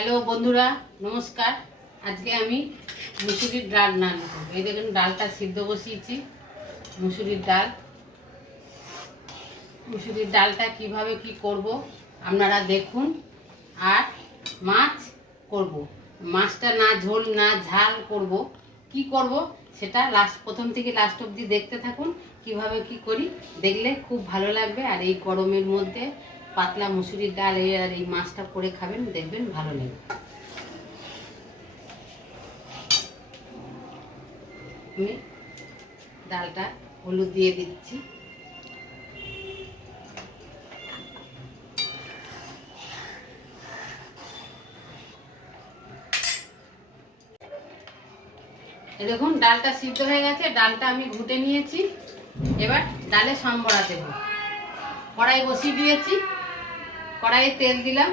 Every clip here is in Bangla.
হ্যালো বন্ধুরা, নমস্কার। আজকে আমি মুসুরির ডাল রান্না করবো। এই দেখুন ডালটা সিদ্ধ বসিয়েছি। মুসুরির ডালটা কিভাবে কি করব আপনারা দেখুন। আর মাছ করব, মাছটা না ঝোল না ঝাল করব। কি করব সেটা প্রথম থেকে লাস্ট অবধি দেখতে থাকুন। কিভাবে কি করি দেখলে খুব ভালো লাগবে। আর এই গরমের মধ্যে পাতলা মুসুরির ডাল আর এই মাছটা করে খাবেন, দেখবেন ভালো লাগবে। আমি ডালটা হলুদ দিয়ে দিচ্ছি। দেখুন ডালটা সিদ্ধ হয়ে গেছে, ডালটা আমি ঘুটে নিয়েছি। এবার ডালে সম্বরা দেব। কড়াই বসিয়ে দিয়েছি, কড়াইয়ে তেল দিলাম,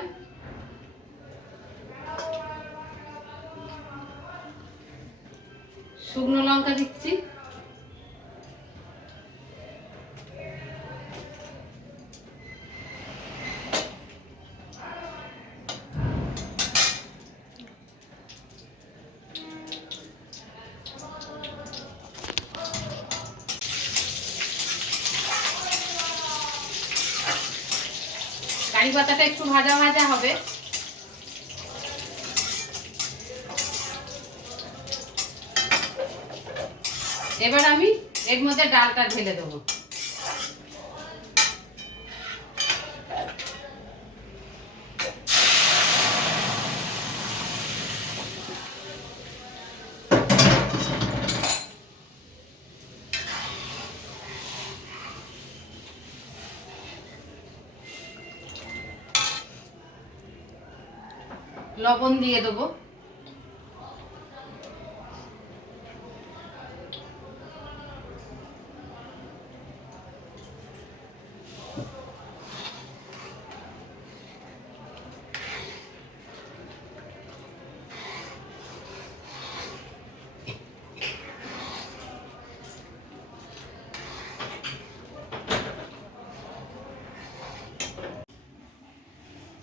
শুকনো লঙ্কা দিচ্ছি, কারি পাতাটা একটু ভাজা ভাজা হবে। এবার আমি এর মধ্যে ডালটা ঢেলে দেবো। লবণ দিয়ে দেবো।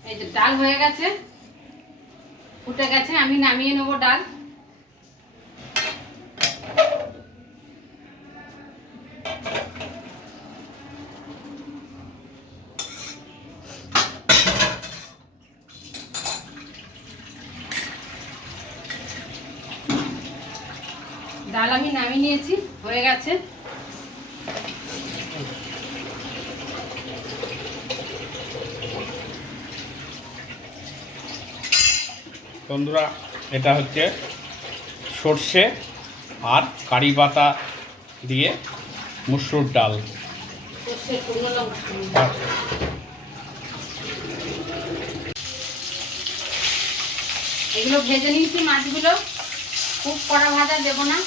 এই যে ডাল হয়ে গেছে, ফুটে গেছে, আমি নামিয়ে নেবো ডাল। ডাল আমি নামিয়ে নিয়েছি, হয়ে গেছে। বন্ধুরা, এটা হচ্ছে সর্ষে আর কারি পাতা দিয়ে মুসুর ডাল। এগুলো ভেজে নিয়েছি মাছগুলো, খুব কড়া ভাজা দেব না,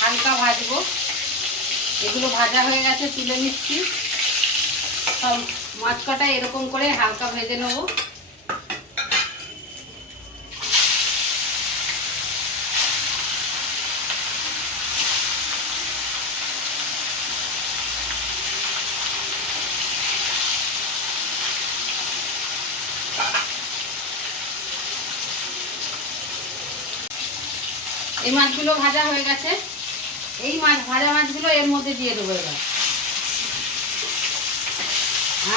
হালকা ভাজবো। এগুলো ভাজা হয়ে গেছে, তুলে নিচ্ছি। সব মাছ কটা এরকম করে হালকা ভেজে নেবো। এই মাছগুলো ভাজা হয়ে গেছে। এই ভাজা মাছগুলো এর মধ্যে দিয়ে দেবো এবার।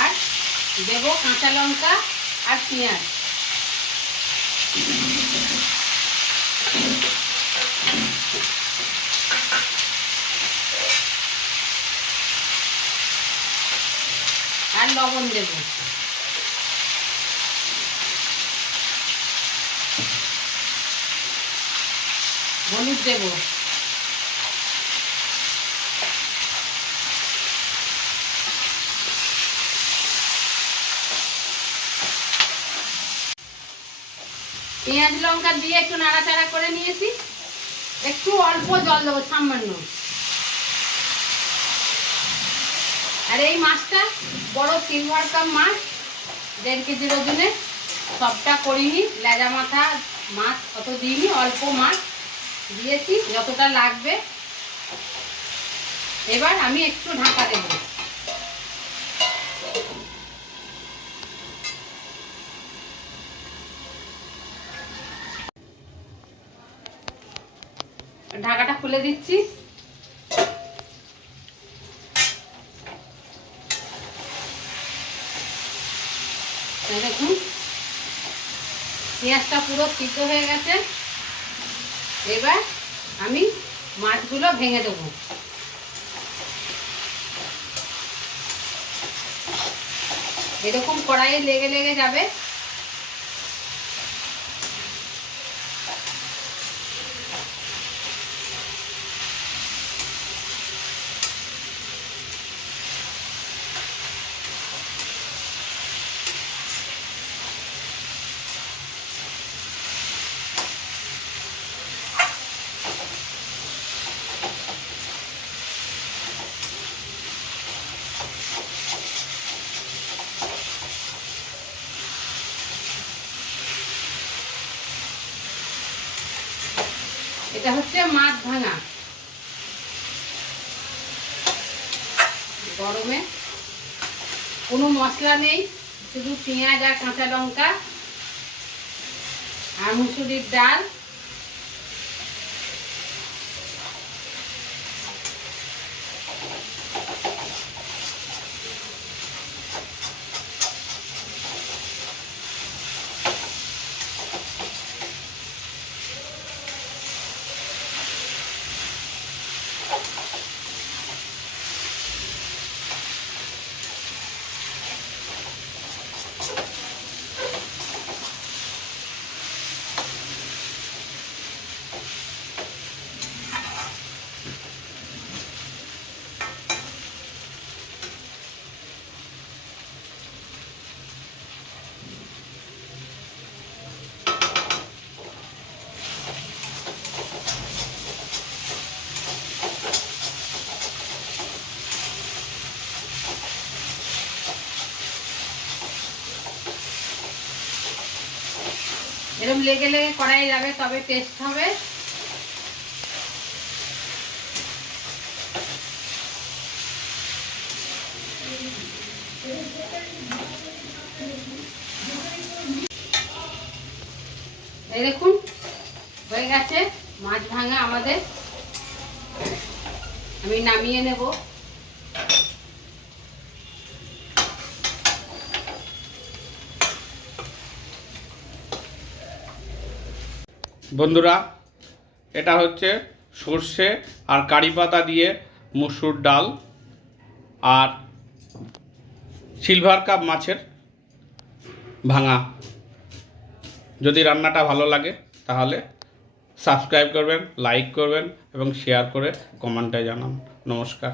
আর দেবো কাঁচা লঙ্কা আর পেঁয়াজ। আর লবণ দেবো। হলুদ দেবো। পেঁয়াজ লঙ্কা দিয়ে একটু নাড়াচাড়া করে নিয়েছি। একটু অল্প জল দেবো, সামান্য। আর এই মাছটা বড় সিলভার কাপ মাছ, 1.5 কেজির ওজনে। সবটা করিনি, লেজা মাথা মাছ অত দিইনি, অল্প মাছ দিয়েছি যতটা লাগবে। এবার আমি একটু ঢাকা দেবো। ঢাকাটা খুলে দিচ্ছি। দেখুন পেঁয়াজটা পুরো সিদ্ধ হয়ে গেছে। এবার আমি মাছগুলো ভেঙে দেবো। এরকম কড়াইয়ে লেগে লেগে যাবে। এটা হচ্ছে মাছ ভাঙা। গরমে কোনো মশলা নেই, শুধু পেঁয়াজ আর কাঁচা লঙ্কা আর মুসুরির ডাল। এরকম লেগে লেগে কড়াই যাবে, তবে টেস্ট হবে। এই দেখুন হয়ে গেছে মাছ ভাঙা আমাদের। আমি নামিয়ে নেব। বন্ধুরা, এটা হচ্ছে সর্ষে আর কারি পাতা দিয়ে মুসুর ডাল আর সিলভার কাপ মাছের ভাঙা। যদি রান্নাটা ভালো লাগে তাহলে সাবস্ক্রাইব করবেন, লাইক করবেন এবং শেয়ার করে কমেন্টে জানান। নমস্কার।